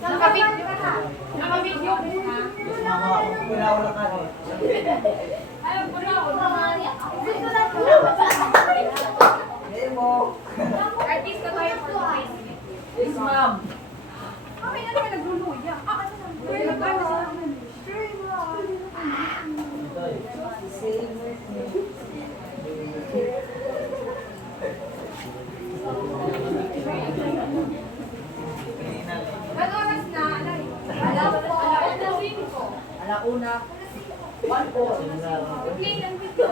Nakabidyo ka. Nakabidyo ka. Pinawala ka rin. Ayaw ko na ako. Demo. Artista tayo for today's video. Yes, ma'am. Kami na naman nagluluya. Ano oras na? Alauna. 1 po. Okay lang dito.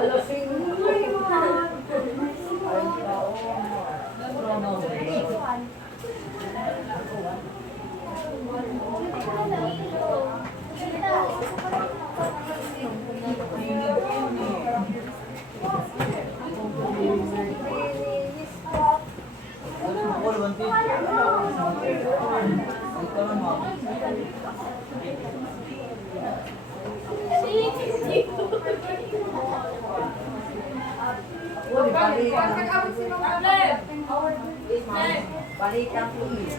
Balikan please.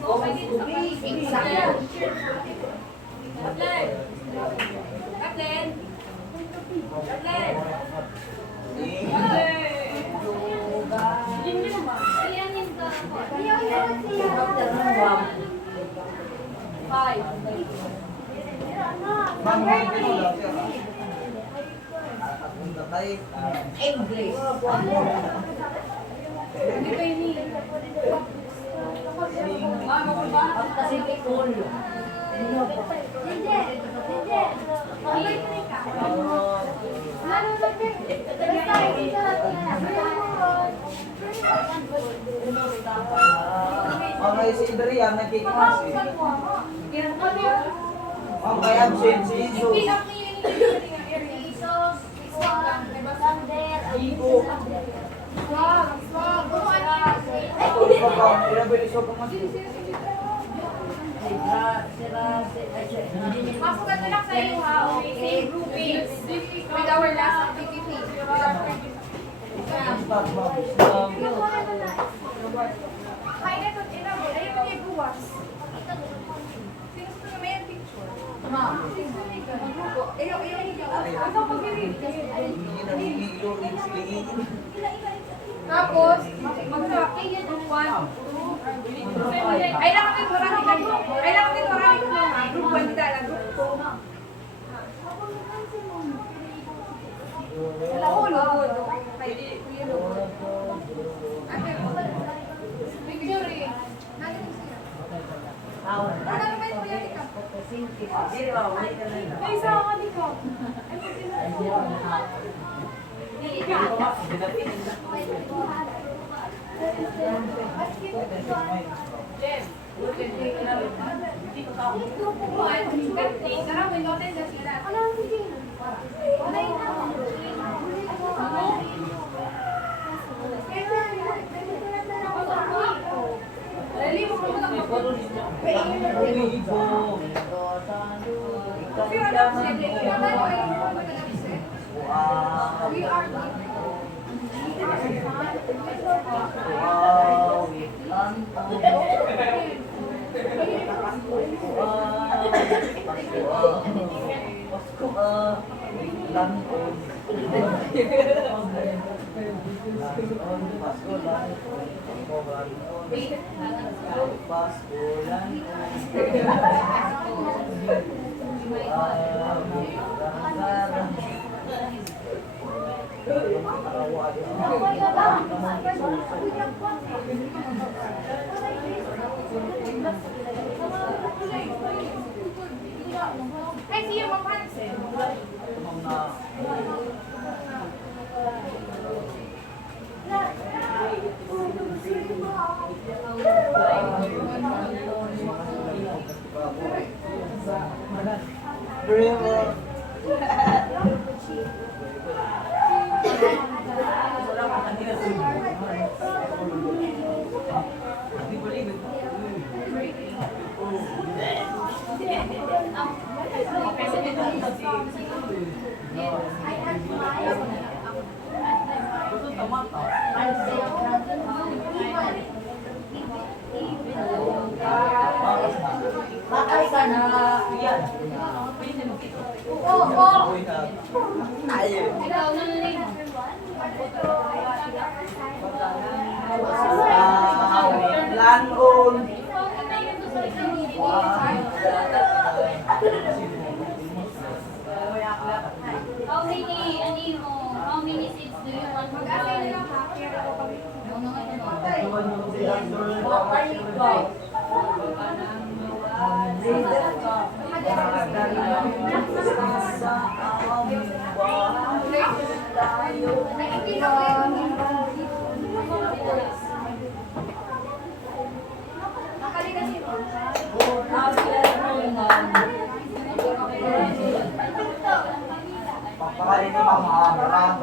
English. Pacific Pool. Okay, si Idri ang nagkikimas eh. Okay, absent si Iso. Ibo. Masuk ka na lang sa iyo ha. Okay, same groupings. With our last activity. Ay, ito, ayun mo yung buwas. Sino sa may picture? Ayaw, ikaw pag-read. Tapos, mag-tracking yan. 1, 2, ay lang kami marami ganito. Ay lang kami marami ganito. Group 1 nila lang. Group 2. Wala ko, lugod. Picture eh. Wala naman yung kuya ikaw. May isa ako dito. Ay, pwede na ito. We are I see your mapansin. Lanon. How many seats do you want to Mag-asay buy? na lang ha. Kaya ako pag Pagpakain ni Mama, marang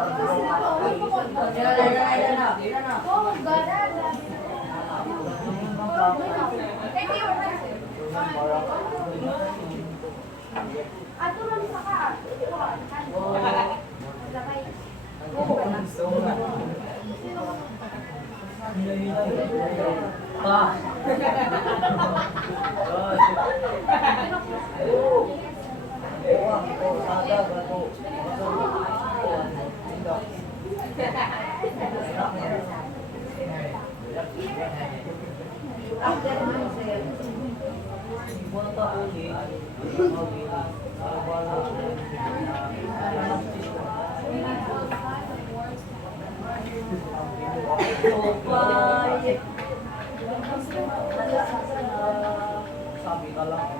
sabi ka lang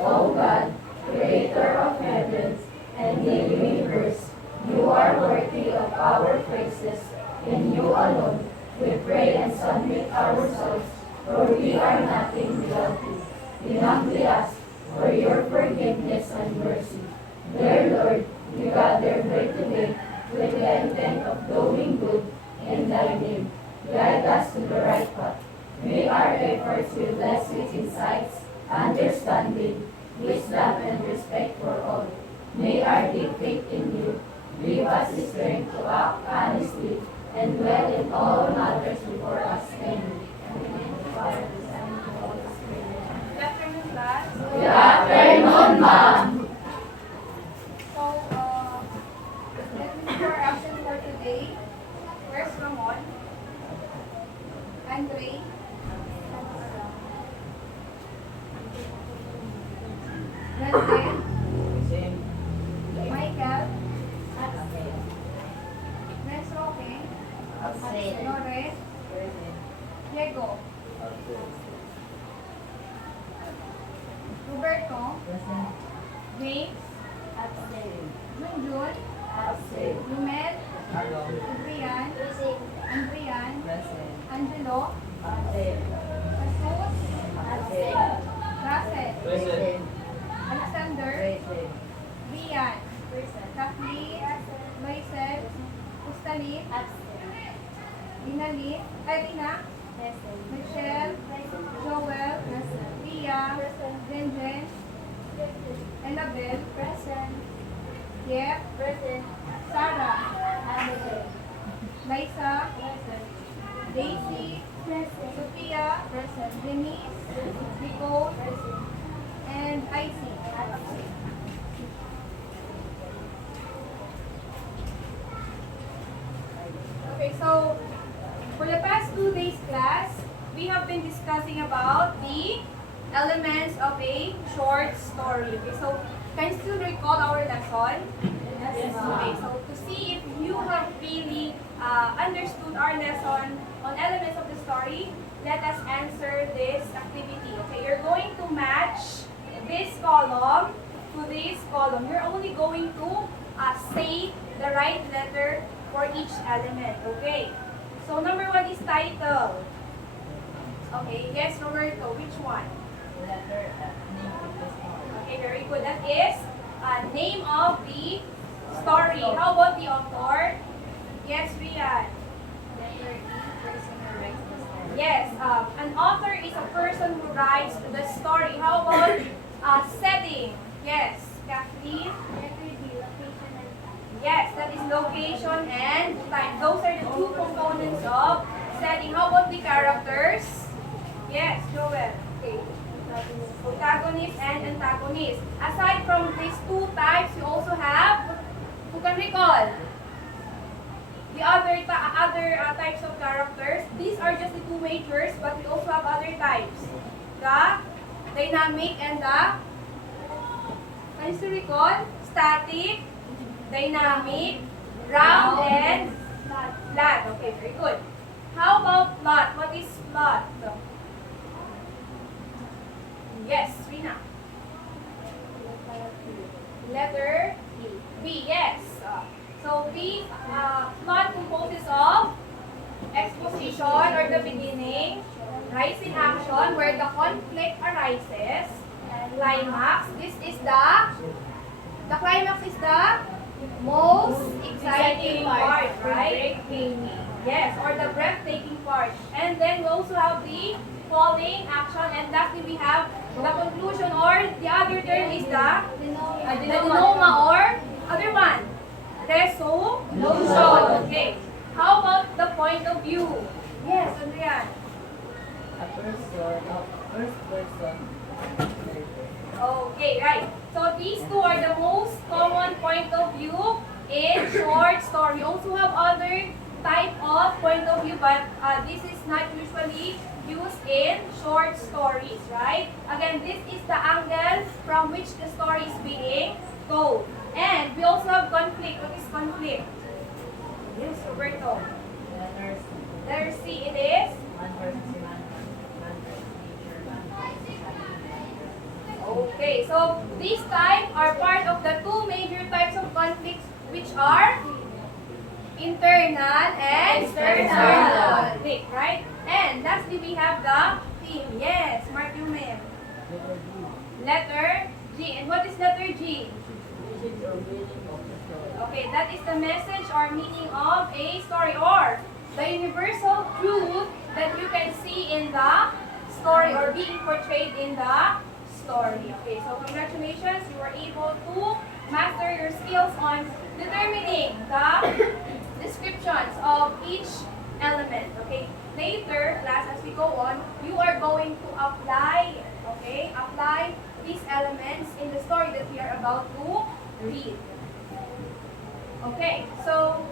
O God, creator of heavens and the universe, you are worthy of our praises. In you alone we pray and submit ourselves, for we are nothing without you. We humbly ask for your forgiveness and mercy. Dear Lord, we gather here today with the intent of doing good in thy name. Guide us to the right path. May our efforts be blessed with insights, understanding, wisdom, and respect for all. May our deep faith in you give us the strength to act honestly and dwell in all matters before us. Amen. Father, the Son, and the Holy Spirit. Good afternoon, class. Good afternoon, ma'am. So, let me do our action for today. Where's Ramon? Andre? Brandon? Michael? Next, Roque? Lores? Diego? Roberto? James? Junjun? Lumet? Adrian? Andrian? Angelo? Jesus? Russell? Alexander? Rian? Kathleen? Loisel? Crystalline? Rina? Michelle? Joel? Ria? Jen? Annabelle? Jeff? Sarah? Liza? Daisy? Sophia? Denise? Nicole? And Icy. so for the past 2 days class, we have been discussing about the elements of a short story. Okay, so can you still recall our lesson? Yes. Okay, so to see if you have really understood our lesson on elements of the story, let us answer this activity. Okay, you're going to match this column to this column. You're only going to say the right letter for each element. Okay, so number 1 is title. Okay, yes, Roberto, which one? Letter name of the story. Okay, very good. That is name of the story. How about the author? Yes, Rian. Letter E, person who writes the story. Yes, an author is a person who writes the story. How about setting? Yes, Kathleen. Letter D, location and time. Yes, that is location and time. Those are the 2 components of setting. How about the characters? Yes, Joel. Okay. Protagonist and antagonist. Aside from these 2 types, you also have, who can recall? The other types of characters. These are just the 2 majors, but we also have other types. The dynamic and the, can you still recall? Static, dynamic, round, and flat. Okay, very good. How about plot? What is plot? Yes, Rina. Letter B. Yes. So the plot composes of exposition or the beginning, rise in action where the conflict arises, climax. This is the climax is the most exciting part, right? Yes, or the breathtaking part. And then we also have the falling action, and lastly we have the conclusion, or the other term is the denouement, or other one, resolution. Okay. How about the point of view? Yes, Andrian. A first person. Okay, right. So these 2 are the most common point of view in short story. We also have other type of point of view, but this is not usually used in short stories, right? Again, this is the angle from which the story is being told. And we also have conflict. What is conflict? Yes, Roberto. Letter C. Letter C, it is? Man versus man versus nature, man versus society. Okay, so these type are part of the 2 major types of conflicts, which are internal and external conflict, right? And lastly, we have the theme. Yes, Mark Yumen. Letter D. Letter G. And what is letter G? Message or meaning of the story. Okay, that is the message or meaning of a story, or the universal truth that you can see in the story or being portrayed in the story. Okay, so congratulations, you were able to master your skills on determining the descriptions of each element. Okay, later, class, as we go on, you are going to apply, okay, apply these elements in the story that we are about to read. Okay, so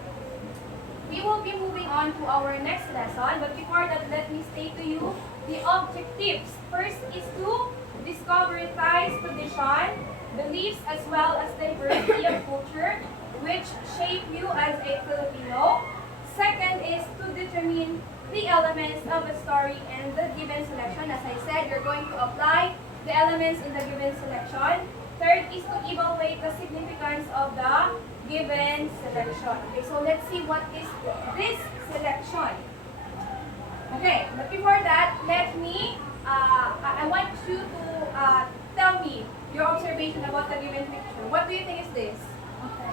we will be moving on to our next lesson, but before that, let me state to you the objectives. First is to discover ties, tradition, beliefs, as well as diversity of culture, which shape you as a Filipino. Second is to determine the elements of a story and the given selection. As I said, you're going to apply the elements in the given selection. Third is to evaluate the significance of the given selection. Okay, so let's see what is this selection. Okay, but before that, let me, I want you to tell me your observation about the given picture. What do you think is this? Okay.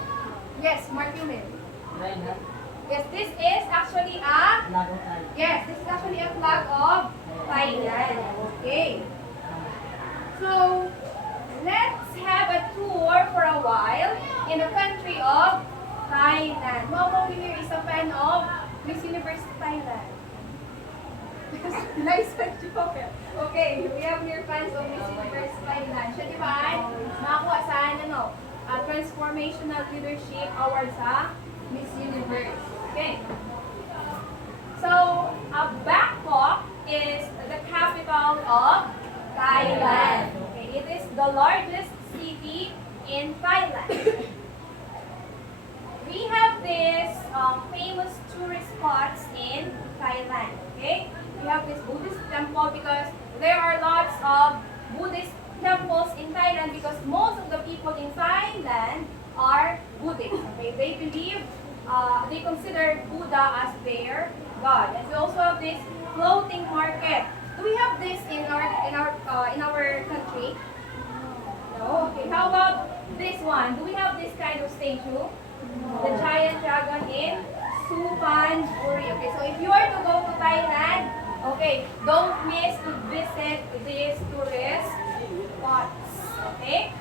Yes, Mark Yumin. Line up. Yes, this is actually a, Flag of Thailand. yes, this is actually a flag of Thailand. Okay. So, let's have a tour for a while in the country of Thailand. Who among you here is a fan of Miss Universe Thailand? Nice joke. Okay, we have here fans of Miss Universe Thailand. Siya, di ba, ay nakakuha saan, Transformational Leadership Award sa Miss Universe. Okay. So, Bangkok is the capital of Thailand. Okay, it is the largest city in Thailand. We have this famous tourist spots in Thailand. Okay, we have this Buddhist temple because there are lots of Buddhist temples in Thailand because most of the people in Thailand are Buddhist. Okay, they believe, they consider Buddha as their god. And we also have this floating market. Do we have this in our country? No. Okay. How about this one? Do we have this kind of statue? The giant dragon in Suphanburi. Okay, so if you are to go to Thailand, okay, don't miss to visit these tourist spots. Okay?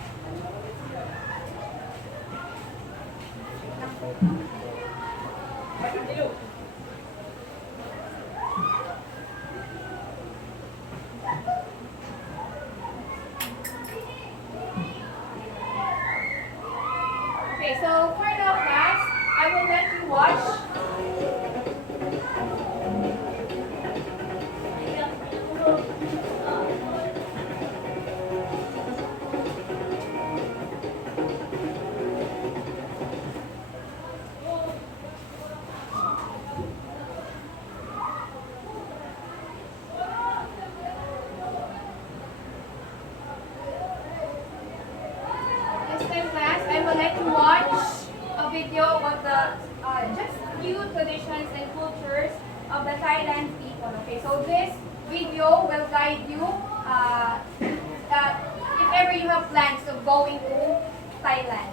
Okay, so for the class, I will let you watch. This time, class, I will let you watch a video of the just few traditions and cultures of the Thailand people. Okay, so this video will guide you if ever you have plans of going to Thailand.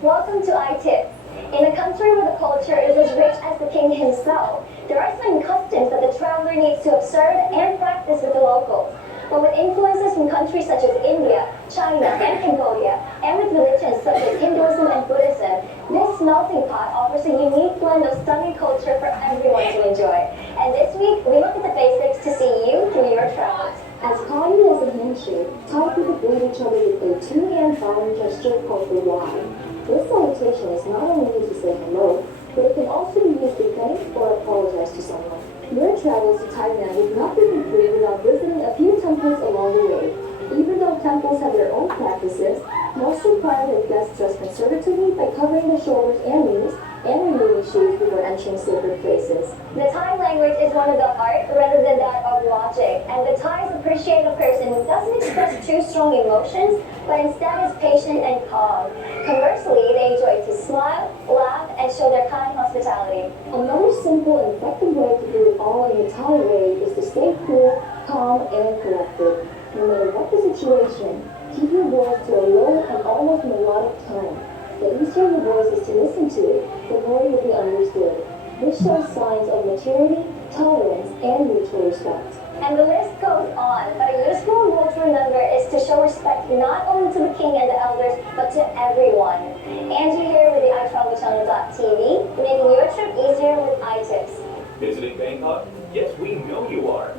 Welcome to iTips. In a country where the culture is as rich as the king himself, there are certain customs that the traveler needs to observe and practice with the locals. But with influences from countries such as India, China, and Cambodia, and with religions such as Hinduism and Buddhism, this melting pot offers a unique blend of stunning culture for everyone to enjoy. And this week, we look at the basics to see you through your travels. As common as a handshake, Thai people greet each other with a two-hand bowing gesture called the Y. This salutation is not only used to say hello, but it can also be used to thank or apologize to someone. Your travels to Thailand would not be complete without visiting a few temples along the way. Even though temples have their own practices, most require that guests dress conservatively by covering their shoulders and knees and removing shoes before entering sacred places. The Thai language is one of the heart rather than that of logic, and the Thais appreciate a person who doesn't express too strong emotions, but instead is patient and calm. Conversely, they enjoy to smile, laugh, and show their kind hospitality. Another simple and effective way to do it all in the Thai way is to stay cool, calm, and collected. No matter what the situation, keep your voice to a low and almost melodic tone. The easier your voice is to listen to, the more you will be understood. This shows signs of maturity, tolerance, and mutual respect. And the list goes on, but a useful rule to remember is to show respect not only to the king and the elders, but to everyone. Angie here with the iTravelChannel.tv, making your trip easier with iTips. Visiting Bangkok? Yes, we know you are.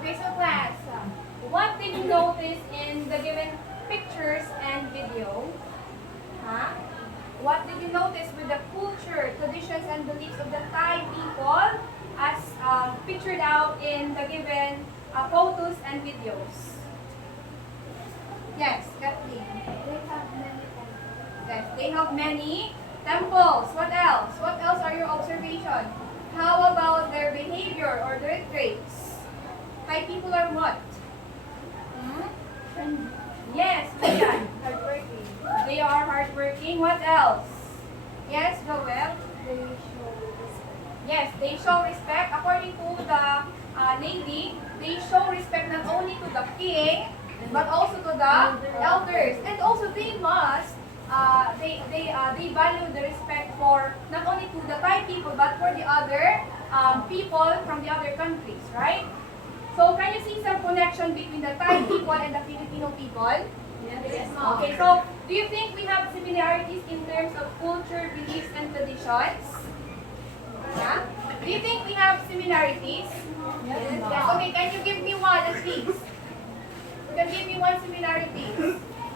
Okay, so class, what did you notice in the given pictures and video? Huh? What did you notice with the culture, traditions, and beliefs of the Thai people as pictured out in the given photos and videos? Yes, Kathleen. Yes, they have many temples. What else? What else are your observations? How about their behavior or their traits? Thai people are what? Yes, Vivian. Hardworking. They are hardworking. What else? Yes, Joel? Yes, they show respect. According to the lady, they show respect not only to the king, but also to the elders. And also they must they value the respect for not only to the Thai people but for the other people from the other countries, right? So can you see some connection between the Thai people and the Filipino people? Yes, Okay, so do you think we have similarities in terms of culture, beliefs, and traditions? Yeah? Do you think we have similarities? Yes. Okay, can you give me one at least? You can give me one similarity.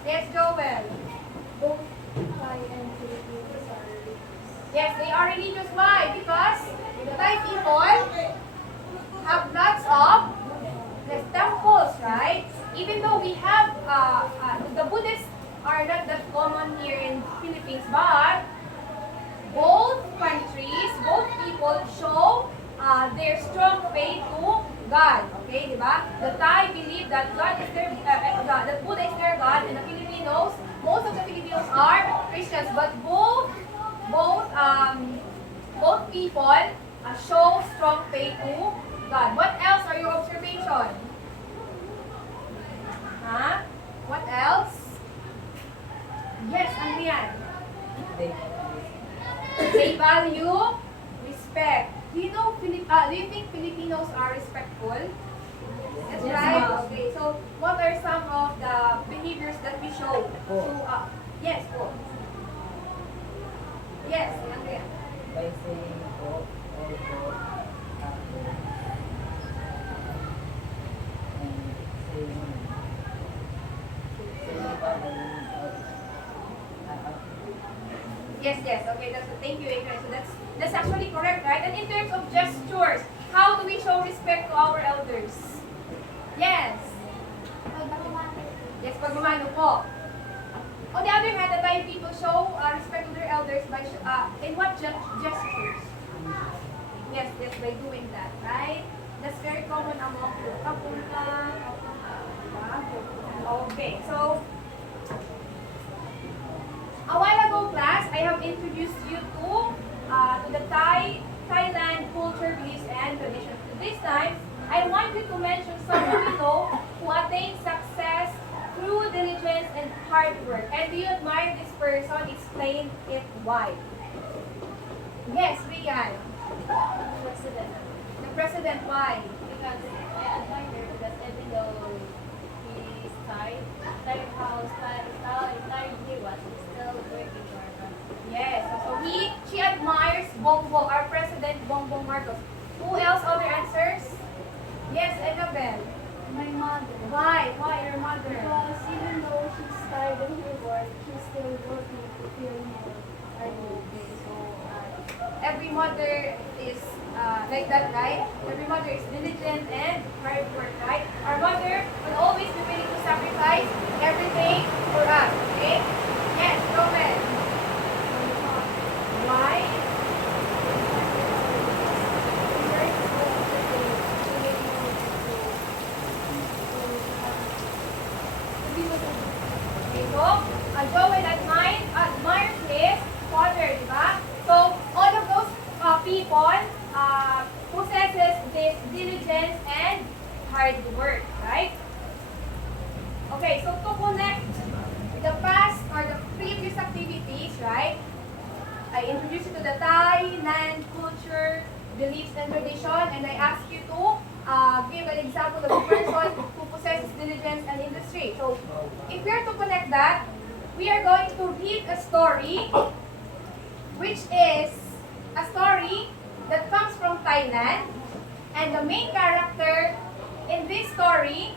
Yes, Joel. Both Thai and Filipinos are religious. Yes, they are religious. Why? Because the Thai people have lots of temples, right? Even though we have, the Buddhists are not that common here in Philippines, but both countries, both people show their strong faith to God. Okay, di ba? The Thai believe that God is their, that Buddha is their God, and the Filipinos, most of the Filipinos are Christians, but both people show strong faith to God. What else are your observation? Huh? What else? Yes, Andrian. They value respect. Do you think Filipinos are respectful? That's Yes, right. ma'am. Okay. So, what are some of the behaviors that we show to? Yes, go. Yes, Andrea. By saying po, also, and saying, Yes, yes. Okay, thank you, Adrian. So that's actually correct, right? And in terms of gestures, how do we show respect to our elders? Yes. Yes, pagmamano po. On the other hand, the Thai people show respect to their elders by in what gestures? Yes, yes, by doing that, right? That's very common among the Kapulka. Okay, so a while ago, class, I have introduced you to the Thailand culture, beliefs, and traditions. This time, I want you to mention someone you know who attained success through diligence and hard work. And do you admire this person? Explain it why. Yes, Rian. President. The president, why? Because I admire her because even though he's tired house, tired he was, he's still working for her. Yes. So she admires Bongbong, our president Bongbong Marcos. Who else? Other answers? Yes, Annabelle. My mother. Why? Why your mother? Because even though she's tired of her work, she's still working to feel more Okay, so every mother is like that, right? Every mother is diligent and hard work, right? Our mother will always be willing to sacrifice everything for us, okay? Yes, go ahead. Why? Okay, so Joel admires his father, di ba? So all of those people possesses this diligence and hard work, right? Okay, so to connect the past or the previous activities, right? I introduced you to the Thailand culture, beliefs, and tradition, and I asked you to give an example of a person who possesses diligence and industry. So, if we are to connect that, we are going to read a story, which is a story that comes from Thailand, and the main character in this story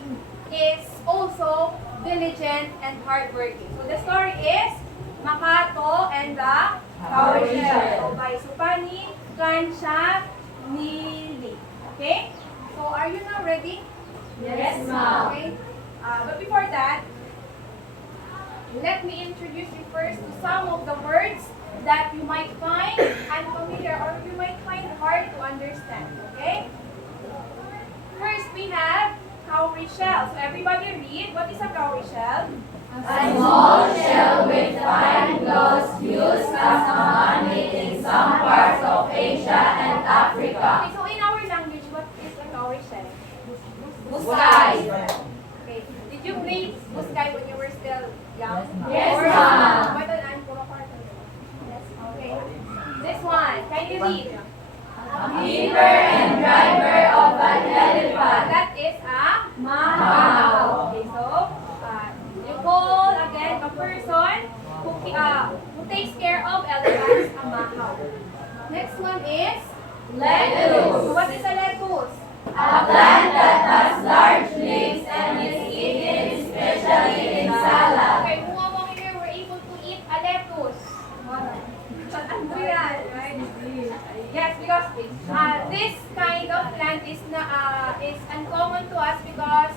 is also diligent and hardworking. So, the story is Makato and the Cowrie. So, by Supani Kansha Nili. Okay? So, are you now ready? Yes, ma'am. Okay. But before that, let me introduce you first to some of the words that you might find unfamiliar or you might find hard to understand. Okay? First, we have cowrie shell. So, everybody read. What is a cowrie shell? A small shell with fine claws used as a honey in some parts of Asia and Africa. Okay, so in our language, what is a cowrie shell? Buskay. Okay. Did you play buskay when you were still young? Yes, ma'am. Yes, ma'am. What an you read? Keeper and driver of an elephant. That is a mahaw. Okay, so you call again a person who takes care of elephants, a mahaw. Next one is Lettuce. What is a lettuce? A plant that has large leaves and is eaten especially in salad. Okay, who among you were able to eat a lettuce? Ano yan, right? Yes, because this kind of plant is uncommon to us because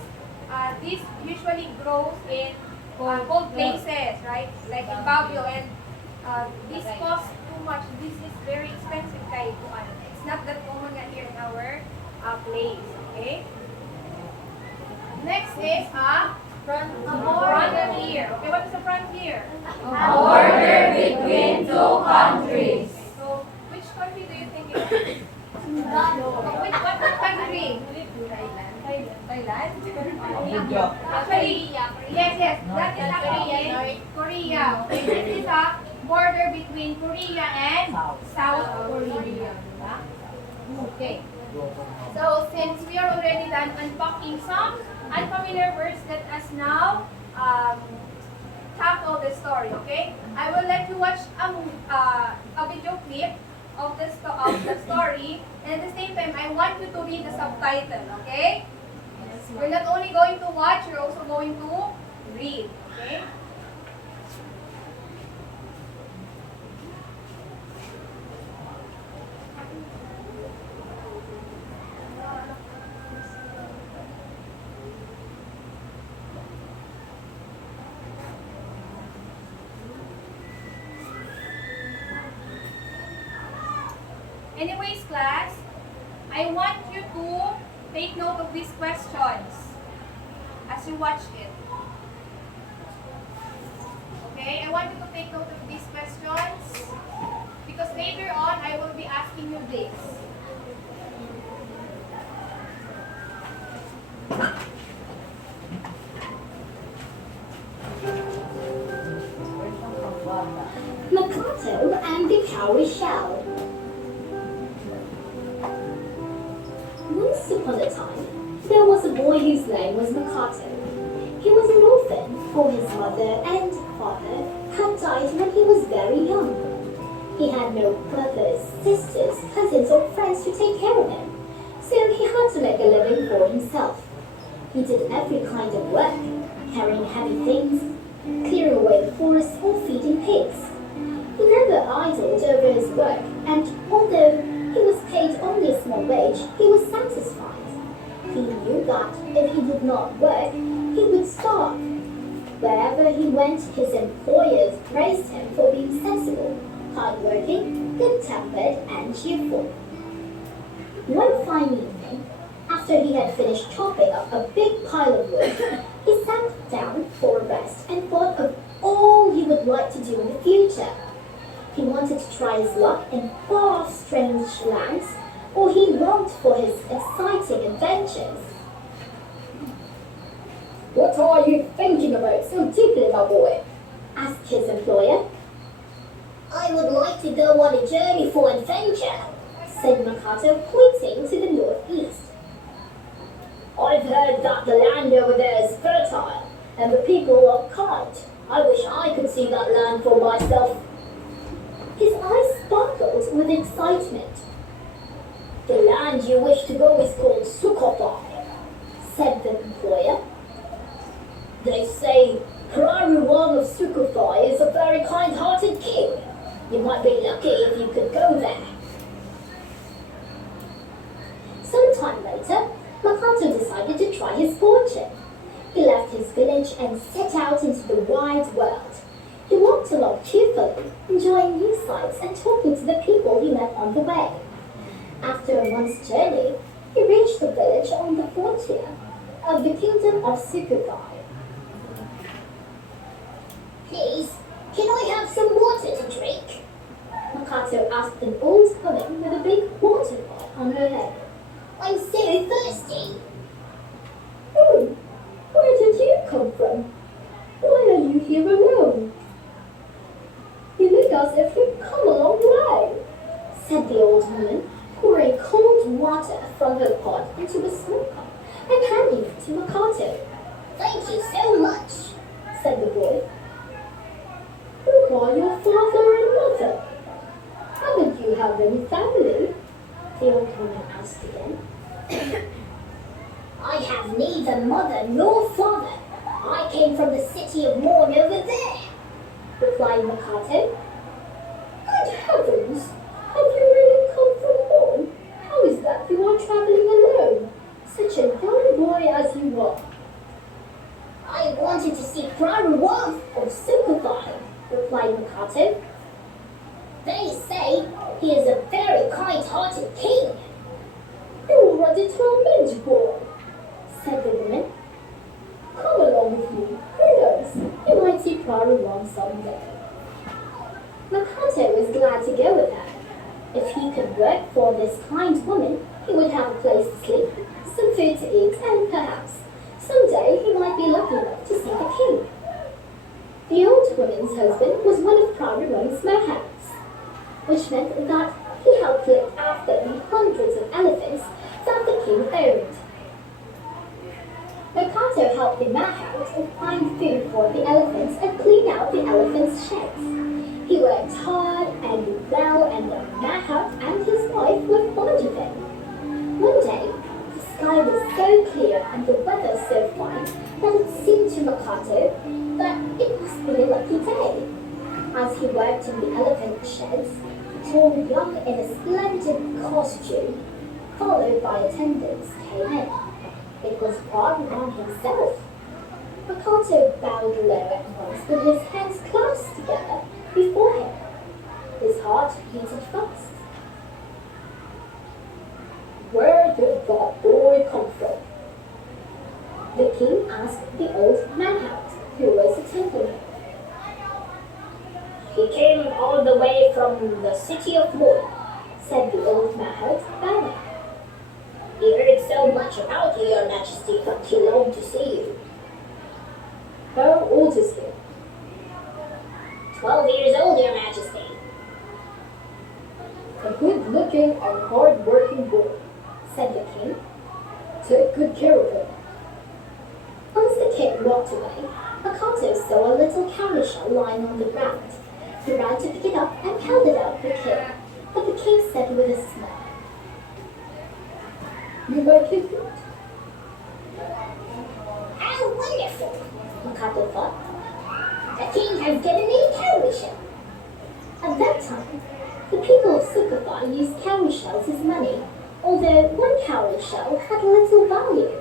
this usually grows in cold places, right? Like in Baguio, and this costs too much. This is very expensive kahit kuan. It's not that common nga here in our place, okay? Next is a frontier. Okay, what is a frontier? A border between two countries. So, which country do you think it is? What country? Thailand? Actually, yes, that is actually Korea. Okay, this is a border between Korea and South Korea. Okay. So, since we are already done unpacking some unfamiliar words, let us now tackle the story, okay? I will let you watch a video clip of the story, and at the same time, I want you to read the subtitle, okay? We're not only going to watch, you're also going to read, okay? Anyways, class, I want you to take note of these questions as you watch it. Okay, I want you to take note of these questions because later on I will be asking you this. Makato and the Cowrie shell. Once upon a time, there was a boy whose name was Makato. He was an orphan, for his mother and father had died when he was very young. He had no brothers, sisters, cousins, or friends to take care of him, so he had to make a living for himself. He did every kind of work, carrying heavy things, clearing away the forest, or feeding pigs. He never idled over his work, and although he was paid only a small wage, he was satisfied. He knew that if he did not work, he would starve. Wherever he went, his employers praised him for being sensible, hardworking, good-tempered, and cheerful. One fine evening, after he had finished chopping up a big pile of wood, he sat down for a rest and thought of all he would like to do in the future. He wanted to try his luck in far-off strange lands, or he longed for his exciting adventures. "What are you thinking about so deeply, my boy?" asked his employer. "I would like to go on a journey for adventure," said Makato, pointing to the northeast. "I've heard that the land over there is fertile, and the people are kind. I wish I could see that land for myself." His eyes sparkled with excitement. "The land you wish to go is called COT," said the employer. "They say Prairie of COT is a very kind-hearted king. You might be lucky if you could go there." Sometime later, Makato decided to try his fortune. He left his village and set out into the wide world. He walked along cheerfully, enjoying new sights and talking to the people he met on the way. After a month's journey, he reached the village on the frontier of the kingdom of COT. "Please, can I have some water to drink?" Makato asked an old woman with a big water pot on her head. "I'm so thirsty." Where did you come from? Why are you here alone?" "You look as if you've come a long way," said the old from the city of Morn over there, replied Makato. Good heavens! Have you really come from home? How is that you are traveling alone? Such a young boy as you are. I wanted to see Praruwa of Sukubai, replied Makato. They say he is a very kind-hearted king. You already told me, boy, said the woman. Come along with me. Who knows? You might see Praruwan someday. Makato was glad to go with her. If he could work for this kind woman, he would have a place to sleep, some food to eat, and perhaps someday he might be lucky enough to see the king. The old woman's husband was one of Praruwan's mahouts, which meant that he helped look after the hundreds of elephants that the king owned. Makato helped the mahout find food for the elephants and clean out the elephants' sheds. He worked hard and well, and the mahout and his wife were fond of him. One day, the sky was so clear and the weather so fine that it seemed to Makato that it must be a lucky day. As he worked in the elephant sheds, a tall young in a splendid costume, followed by attendants, came in. It was Praruwan himself. Makato bowed low at once with his hands clasped together before him. His heart beated fast. Where did that boy come from? The king asked the old mahout, who was attending him. He came all the way from the city of Moon, said the old mahout, bowing. He heard so much about you, your majesty, that he longed to see you. How old is he? 12 years old, your majesty. A good-looking and hard-working boy, said the king. Take good care of him. Once the king walked away, Makato saw a little cowrie shell lying on the ground. He ran to pick it up and held it out to the king, but the king said with a smile, You may keep it. How wonderful, Makato thought. The king has given me a cowrie shell. At that time, the people of Sukubai used cowrie shells as money, although one cowrie shell had little value.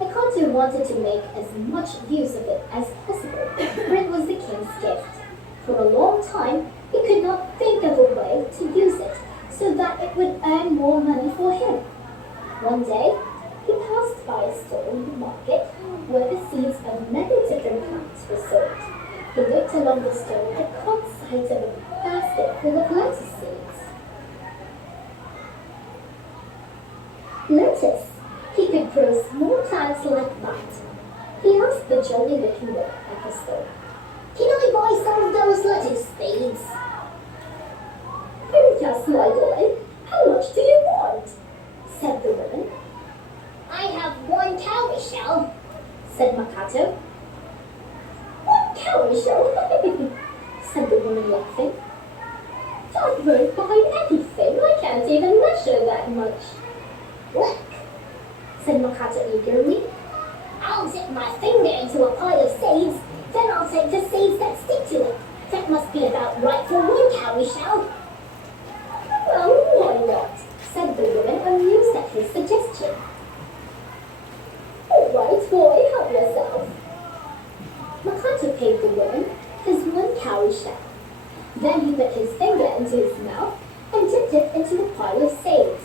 Makato wanted to make as much use of it as possible, for it was the king's gift. For a long time, he could not think of a way to use it so that it would earn more money for him. One day, he passed by a store in the market where the seeds of many different plants were sold. He looked along the store and caught sight of a basket full of lettuce seeds. Lettuce! He could grow small plants like that. He asked the jolly-looking woman at the store, Can I buy some of those lettuce seeds? Oh, yes, my boy. How much do you want? Said the woman. I have one cowrie shell, said Makato. One cowrie shell? said the woman, laughing. That won't buy anything. I can't even measure that much. Look, said Makato eagerly. I'll dip my finger into a pile of seeds, then I'll take the seeds that stick to it. That must be about right for one cowrie shell. Well, why not? Said the woman, amused at his suggestion. All right, boy, help yourself. Makato paid the woman his one cowrie shell. Then he put his finger into his mouth and dipped it into the pile of seeds.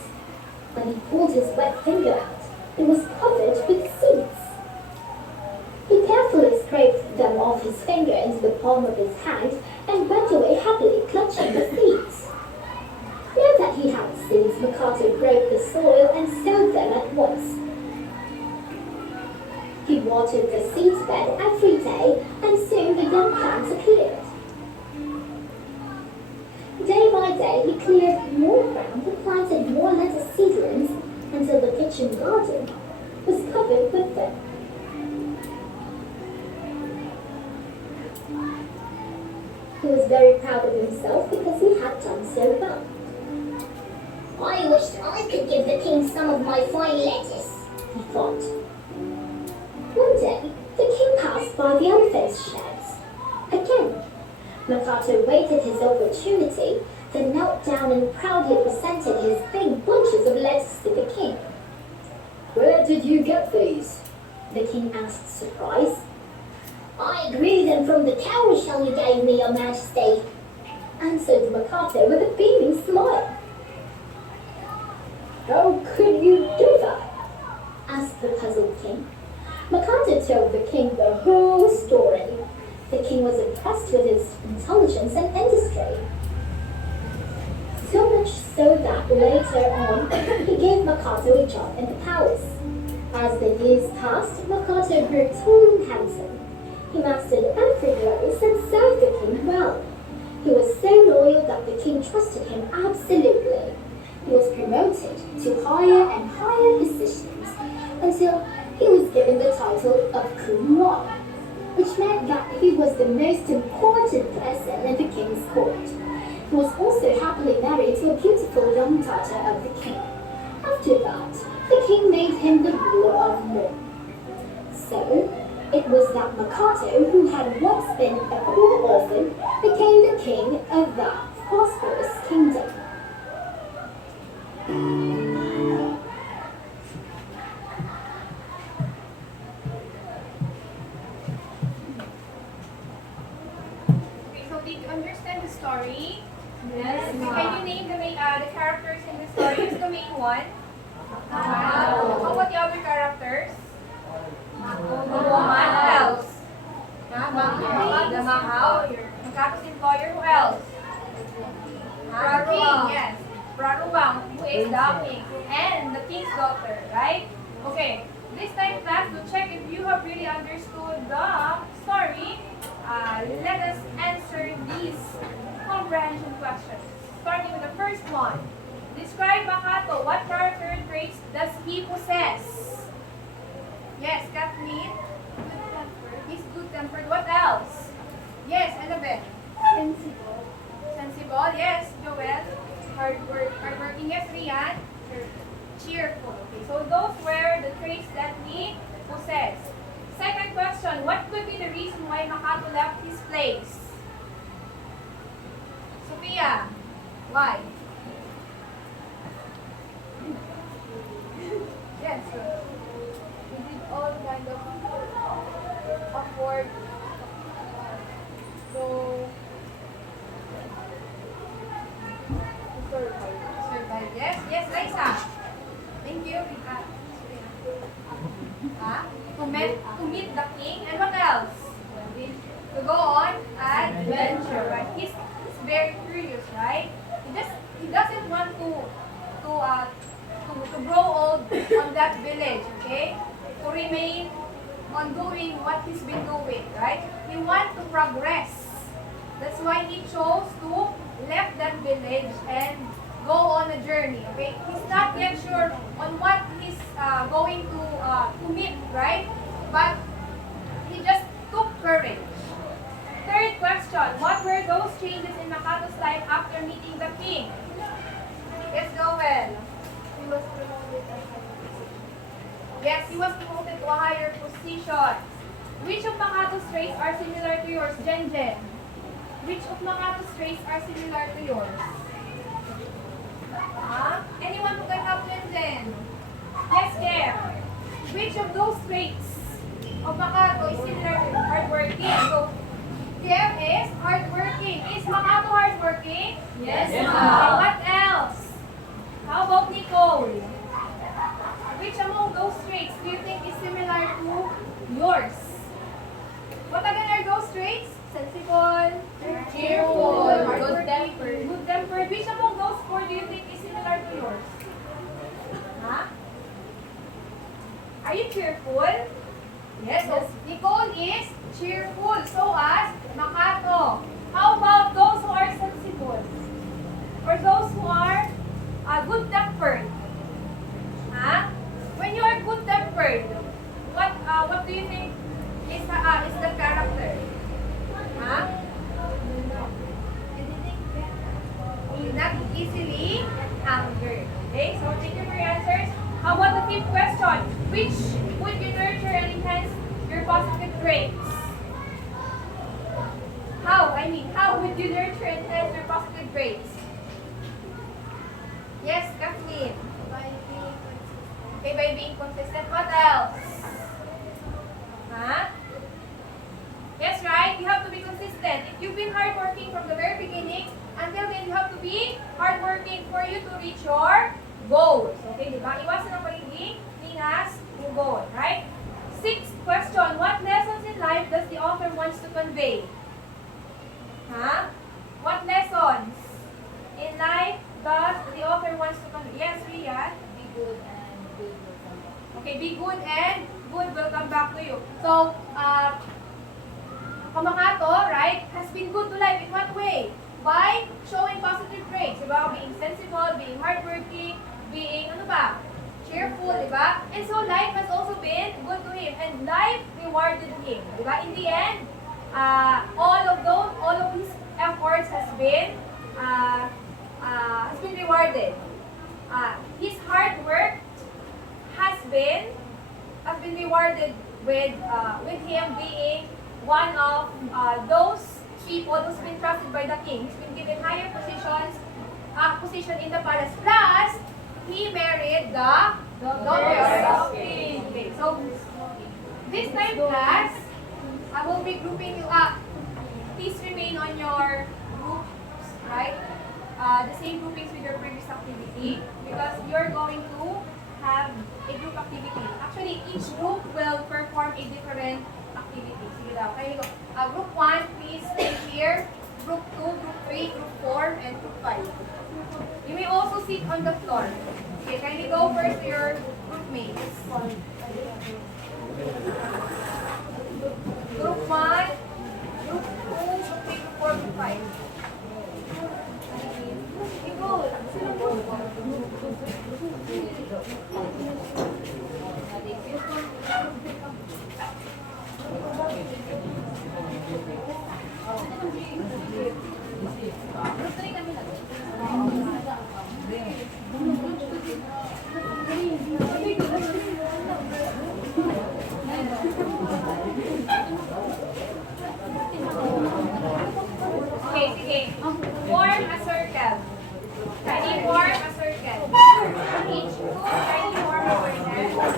When he pulled his wet finger out, it was covered with seeds. He carefully scraped them off his finger into the palm of his hand and went away happily clutching the seeds. Now that he had seeds, Makato broke the soil and sowed them at once. He watered the seed bed every day, and soon the young plants appeared. Day by day, he cleared more ground and planted more lettuce seedlings until the kitchen garden was covered with them. He was very proud of himself because he had done so well. I wish I could give the king some of my fine lettuce, he thought. One day, the king passed by the elephant's sheds. Again, Makato waited his opportunity, then knelt down and proudly presented his big bunches of lettuce to the king. Where did you get these? The king asked, surprised. I grew them from the cowrie shell you gave me, Your Majesty, answered Makato with a beaming smile. How could you do that? Asked the puzzled king. Makato told the king the whole story. The king was impressed with his intelligence and industry. So much so that later on, he gave Makato a job in the palace. As the years passed, Makato grew tall and handsome. He mastered every grace and served the king well. He was so loyal that the king trusted him absolutely. He was promoted to higher and higher positions until he was given the title of Kun, which meant that he was the most important person in the king's court. He was also happily married to a beautiful young daughter of the king. After that, the king made him the ruler of Mo. So, it was that Makato, who had once been a poor orphan, became the king of that prosperous kingdom. Okay, so did you understand the story? Yes, Can you name the characters in the story? Who's the main one? How about the other characters? The woman. Who else? The Mahal. Makato's employer. Who else? The king, yes. Praruwang, who is the king. And the king's daughter, right? Okay. This time, class, to check if you have really understood the story, let us answer these comprehension questions. Starting with the first one. Describe Makato. What character traits does he possess? Yes, Kathleen. He's good-tempered. What else? Yes, Annabelle. sensible. Sensible. Yes, Joel. Hardworking. Yes, Rian. Cheerful. Okay, so those were the traits that he possess. Second question. What could be the reason why Makato left his place? Sophia. Why? Yes. We did all kind of work. So, survive. Yes, yes, Liza. Thank you. To meet the king, and what else? To go on adventure. Right? He's very curious, right? He doesn't want to grow old on that village, okay? To remain on doing what he's been doing, right? He wants to progress. That's why he chose to left that village and go on a journey, okay? He's not yet sure on what he's going to meet, right? But he just took courage. Third question, what were those changes in Makato's life after meeting the king? Yes, Joel. He was promoted as a Yes, he was promoted to a higher position. Which of Makato's traits are similar to yours, Jen Jen? Which of Makato's traits are similar to yours? Anyone who can help Jen Jen? Yes, Kev. Which of those traits of Makato is similar to hardworking? So, Kev is hardworking. Is Makato hardworking? Yes, Okay, ma'am. what else? How about Nicole? Which among those traits do you think is similar to yours? What again are those traits? Sensible, cheerful, good-tempered. Good-tempered. Which among those four do you think is similar to yours? Are you cheerful? Yes. So Nicole is cheerful. So as Makato. How about those who are sensible? Or those who are good-tempered? When you are good-tempered, what do you think is the character? Not easily angered. Okay, so thank you for your answers. How about the fifth question? Which would you nurture and enhance your positive traits? traits? Yes, Kathleen. By being consistent. Okay, by being consistent. What else? Huh? Yes, right? You have to be consistent. If you've been hardworking from the very beginning, until then, you have to be hardworking for you to reach your goals. Okay, di ba? Iwasan ang pagiging lingas yung goal, right? Sixth question, what lessons in life does the author wants to convey? Huh? What lessons in life does the author wants to convey? Yes, Rian? Be good and good will come back. Okay, be good and good will come back to you. So, Makato, right, has been good to life in what way? By showing positive traits, diba? Being sensible, being hardworking, being, cheerful, diba? And so life has also been good to him, and life rewarded him, diba? In the end, all of his efforts has been rewarded. His hard work has been rewarded with him being one of those people who's been trusted by the king. He's been given higher position in the palace. Plus, he married the daughter of king. Okay, so this time, class, I will be grouping you up. Please remain on your groups, right? The same groupings with your previous activity, because you're going to have a group activity. Actually, each group will perform a different activity. Sige daw. Kayo go. Group 1, please stay here. Group 2, Group 3, Group 4, and Group 5. You may also sit on the floor. Okay, kindly go first to your group mates. Group 1, Group 2, Group 3, Group 4, Group 5. Okay, sige. Form a circle. Kindly form a circle. Each group, kindly form a circle.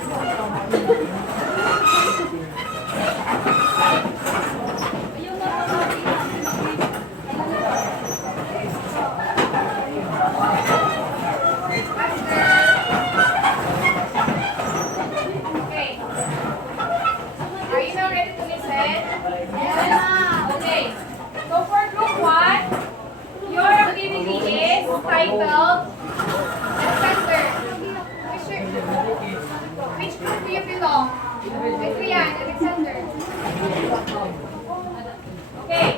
Okay. Are you now ready to listen? Yes. Okay. So for group 1, your activity is titled Center. Which group do you belong? Rian, Alexander. Okay.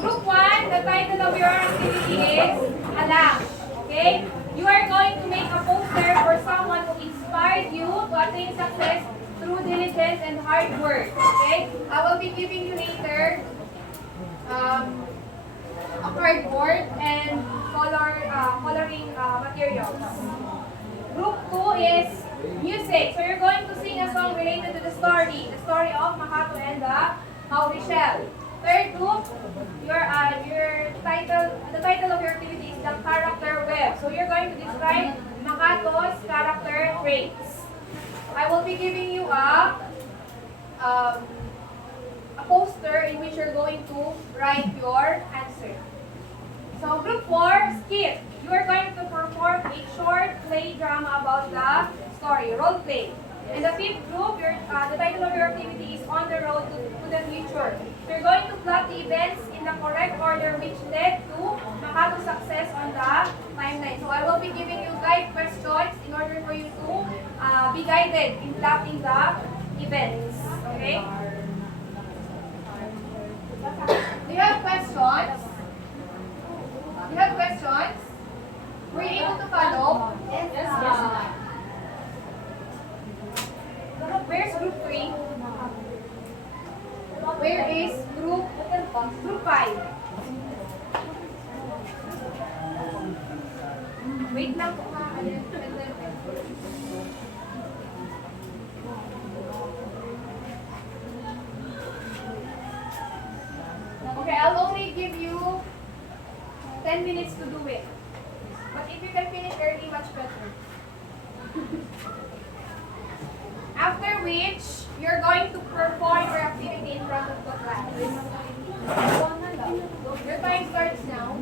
Group 1, the title of your activity is Alam. Okay? You are going to make a poster for someone who inspired you to attain success through diligence and hard work. Okay? I will be giving you later a cardboard and coloring materials. Group 2 is music. So you're going to sing a song related to the story of Makato and the Cowrie shell. Third group, the title of your activity is the character web. So you're going to describe Makato's character traits. I will be giving you a poster in which you're going to write your answer. So group 4, skit. You are going to perform a short play drama about the story, role play. And the fifth group, the title of your activity is On the Road to the Future. So you're going to plot the events in the correct order which led to Makato's success on the timeline. So I will be giving you guide questions in order for you to be guided in plotting the events. Okay? Do you have questions? Do you have questions? Were you able to follow? Yes. Where's group 3? Where is group 5? Wait lang po ha. Okay, I'll only give you 10 minutes to do it. But if you can finish early, much better. After which, you're going to perform your activity in front of the class. Your time starts now.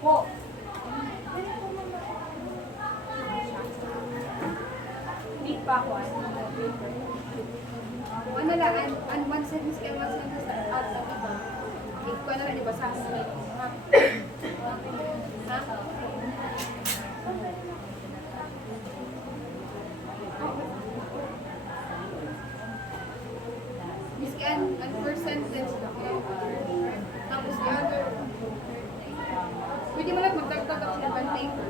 Po. Hindi pa ako. Ano lang, one sentence kayo, one sentence out of iba. Ikaw na lang, di ba, sa akin na ha? Ha? Miski an first sentence na kayo. Tapos the other, pwede mo lang magdagdag ako ng paper.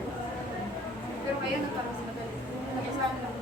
Pero ngayon, nagkakas madali. Nagkasahan lang.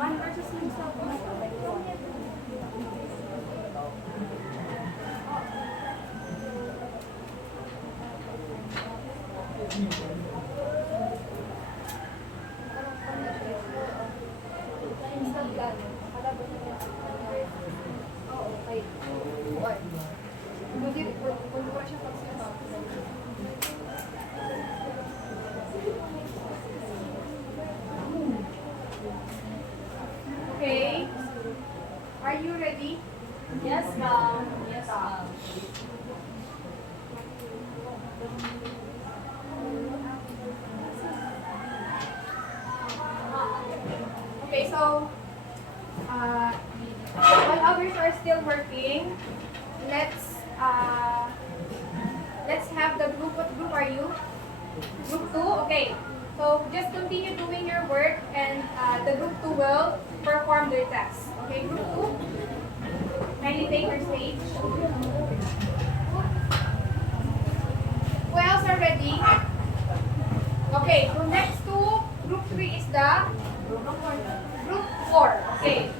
Man versus himself. Okay. Are you ready? Yes, ma'am. Yes, ma'am. Okay, so while others are still working, let's have the group. What group are you? So just continue doing your work and the group 2 will perform their test. Okay, group 2, kindly take your stage. Who else are ready? Okay, so next to group 3 is the group 4. Okay.